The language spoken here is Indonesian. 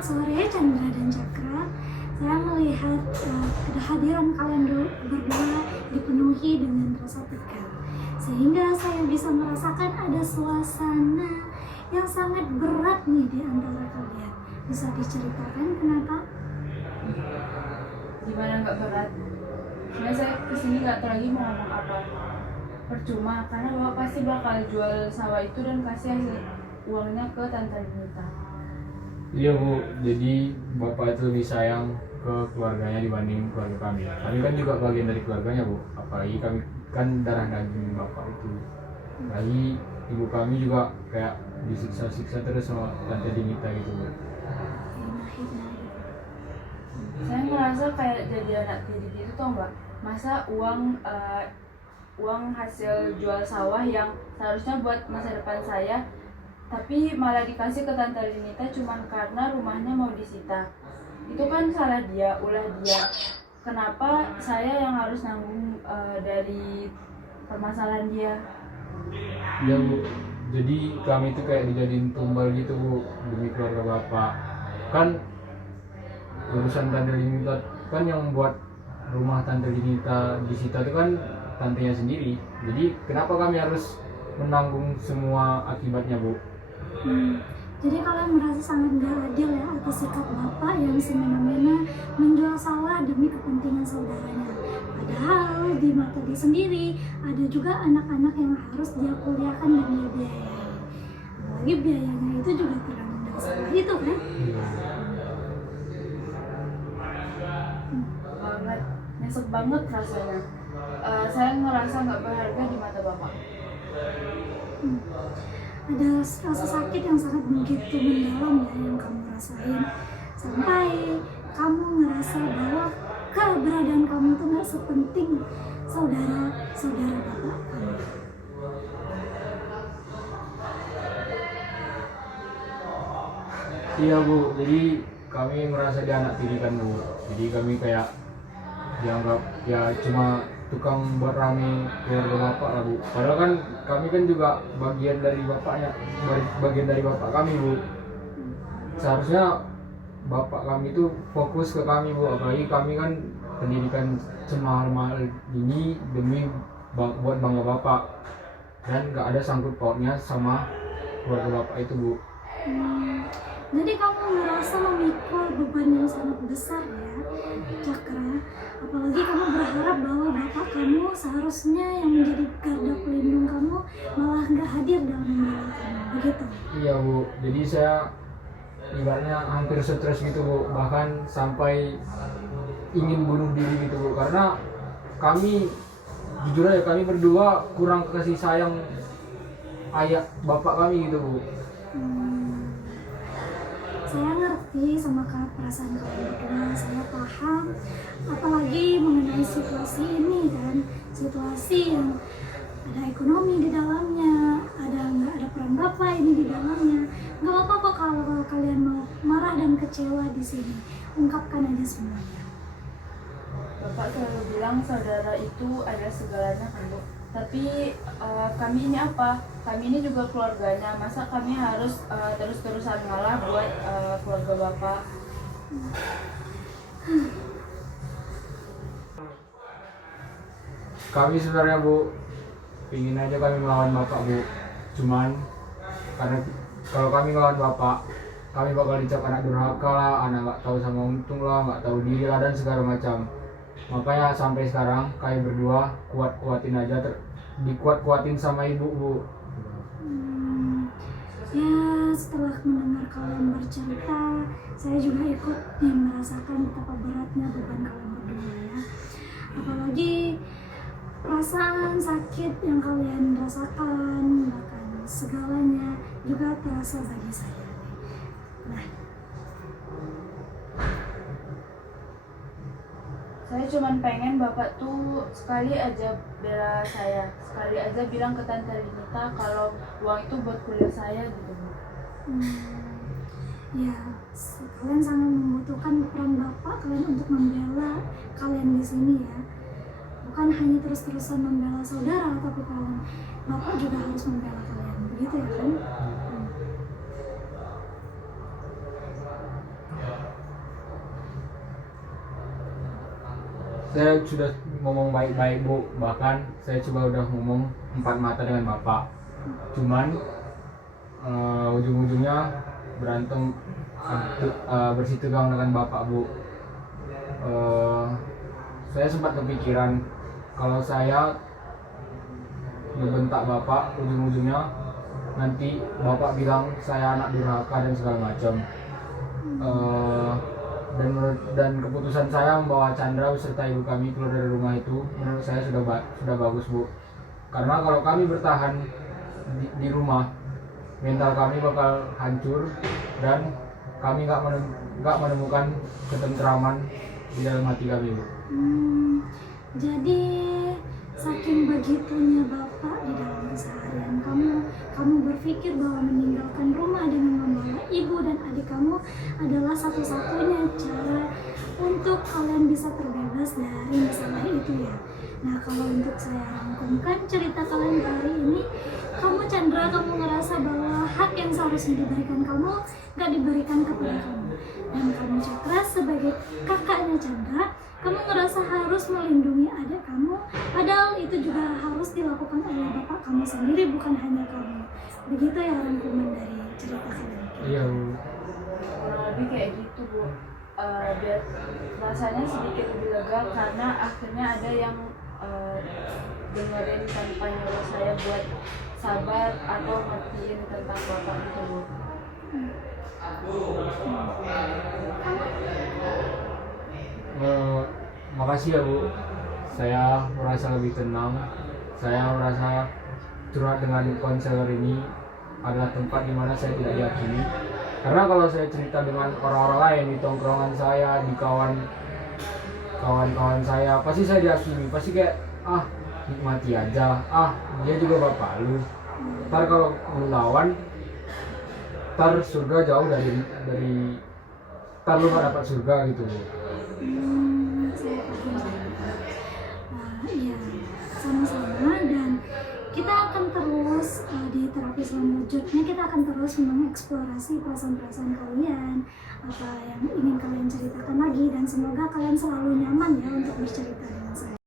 Selamat sore Chandra dan Cakra. Saya melihat kehadiran kalian berdua dipenuhi dengan rasa tegang, sehingga saya bisa merasakan ada suasana yang sangat berat nih di antara kalian. Bisa diceritakan kenapa? Gimana nggak berat? Sebenarnya saya kesini nggak tahu lagi mau ngomong apa. Percuma, karena bapak pasti bakal jual sawah itu dan kasih hasil uangnya ke Tante Nita. Iya Bu, jadi Bapak itu lebih sayang ke keluarganya dibanding keluarga kami. Kami kan juga bagian dari keluarganya Bu, apalagi kami kan darah daging Bapak itu. Lagi ibu kami juga kayak disiksa-siksa terus sama Tante Dinita gitu Bu. Saya ngerasa kayak jadi anak tiri gitu tau nggak? Masa uang hasil jual sawah yang seharusnya buat masa depan saya, tapi malah dikasih ke Tante Dinita cuman karena rumahnya mau disita. Itu kan salah dia, ulah dia. Kenapa saya yang harus nanggung dari permasalahan dia? Iya Bu, jadi kami itu kayak dijadiin tumbal gitu Bu demi keluarga Bapak. Kan urusan Tante Dinita kan yang buat rumah Tante Dinita disita itu kan tantenya sendiri. Jadi kenapa kami harus menanggung semua akibatnya Bu? Jadi kalian merasa sangat gak adil ya atas sikap bapak yang semena-mena menjual sawah demi kepentingan saudaranya. Padahal di mata dia sendiri ada juga anak-anak yang harus dia kuliahkan dan dia biayai. Apalagi biayanya itu juga tergantung dari sawah itu kan? Banget, nyesek banget rasanya. Saya ngerasa nggak berharga di mata bapak. Ada rasa sakit yang sangat begitu mendalam ya yang kamu rasain, sampai kamu ngerasa bahwa keberadaan kamu itu nggak sepenting saudara-saudara bapak kamu. Iya Bu, jadi kami merasa dianaktirikan Bu. Jadi kami kayak dianggap ya cuma tukang buat rame keluarga bapak lah Bu. Padahal kan kami kan juga bagian dari bapaknya, bagian dari bapak kami Bu. Seharusnya bapak kami itu fokus ke kami Bu, apalagi kami kan pendidikan semahal-mahal ini demi buat bangga bapak, dan gak ada sangkut pautnya sama keluarga bapak itu Bu. Jadi kamu merasa memikul beban yang sangat besar ya, Cakra. Apalagi kamu berharap bahwa bapak kamu seharusnya yang menjadi garda pelindung kamu malah nggak hadir dalam membela kamu, begitu? Iya Bu, jadi saya ibaratnya hampir stres gitu Bu, bahkan sampai ingin bunuh diri gitu Bu, karena kami jujur aja kami berdua kurang kasih sayang ayah bapak kami gitu Bu. Saya ngerti sama perasaan kalian berdua, saya paham. Apalagi mengenai situasi ini kan, situasi yang ada ekonomi di dalamnya, nggak ada peran bapak ini di dalamnya. Nggak apa-apa kok kalau kalian mau marah dan kecewa di sini, ungkapkan aja semuanya. Bapak selalu bilang saudara itu adalah segalanya kan Bu. Tapi kami ini apa? Kami ini juga keluarganya. Masa kami harus terus-terusan ngalah buat keluarga bapak? Kami sebenarnya Bu ingin aja kami melawan bapak Bu, cuman karena kalau kami melawan bapak kami bakal dicap anak durhaka lah, anak nggak tahu sama untung lah, nggak tahu diri lah, dan segala macam. Makanya sampai sekarang kami berdua kuat-kuatin aja, dikuat-kuatin sama ibu Bu. Ya, setelah mendengar kalian bercerita, saya juga ikut yang merasakan betapa beratnya beban kalian berdua ya. Apalagi perasaan sakit yang kalian rasakan, bahkan segalanya juga terasa bagi saya. Nah, Saya cuma pengen bapak tuh sekali aja bela saya, sekali aja bilang ke Tante Dinita kalau uang itu buat kuliah saya gitu Bu. ya, kalian sangat membutuhkan peran bapak kalian untuk membela kalian di sini ya. Bukan hanya terus-terusan membela saudara, tapi kalian bapak juga harus membela kalian, begitu ya kan? saya sudah ngomong baik-baik Bu, bahkan saya coba udah ngomong empat mata dengan Bapak, cuman ujung-ujungnya berantem, bersih tegang dengan Bapak Bu. Saya sempat kepikiran kalau saya membentak Bapak, ujung-ujungnya nanti Bapak bilang saya anak durhaka dan segala macam. Dan keputusan saya membawa Chandra beserta ibu kami keluar dari rumah itu menurut saya sudah bagus Bu, karena kalau kami bertahan di rumah, mental kami bakal hancur dan kami nggak menemukan ketentraman di dalam hati kami Bu. Jadi saking begitunya Bapak di dalam keseharian kamu berpikir bahwa meninggalkan rumah dengan membawa ibu dan adik kamu adalah satu-satunya cara untuk kalian bisa terbebas dari masalah itu ya. Nah, kalau untuk saya rangkumkan cerita kalian hari ini, kamu Chandra, kamu ngerasa bahwa hak yang seharusnya diberikan kamu gak diberikan kepada kamu, dan kamu Cakra sebagai kakaknya Chandra, kamu ngerasa harus melindungi adik kamu, padahal itu juga harus dilakukan oleh bapak kamu sendiri, bukan hanya kamu. Begitu ya rangkuman dari cerita kalian. Iya Bu. Kurang lebih kayak gitu Bu. Biar rasanya sedikit lebih lega karena akhirnya ada yang dengerin tanpa nyuruh saya buat sabar atau ngertiin tentang bapak gitu Bu. Makasih ya Bu, saya merasa lebih tenang. Saya merasa curhat dengan konselor ini adalah tempat di mana saya tidak diyakini. Karena kalau saya cerita dengan orang-orang lain di tongkrongan saya, di kawan-kawan saya, pasti saya diyakini, pasti kayak nikmati aja, dia juga bapak lu. Ntar kalau lu lawan, ntar surga jauh dari ntar lu gak dapat surga gitu. Saya paham. Iya, sama-sama, dan kita akan terus di terapi selanjutnya kita akan terus mengeksplorasi perasaan-perasaan kalian, apa yang ingin kalian ceritakan lagi, dan semoga kalian selalu nyaman ya untuk bercerita dengan saya.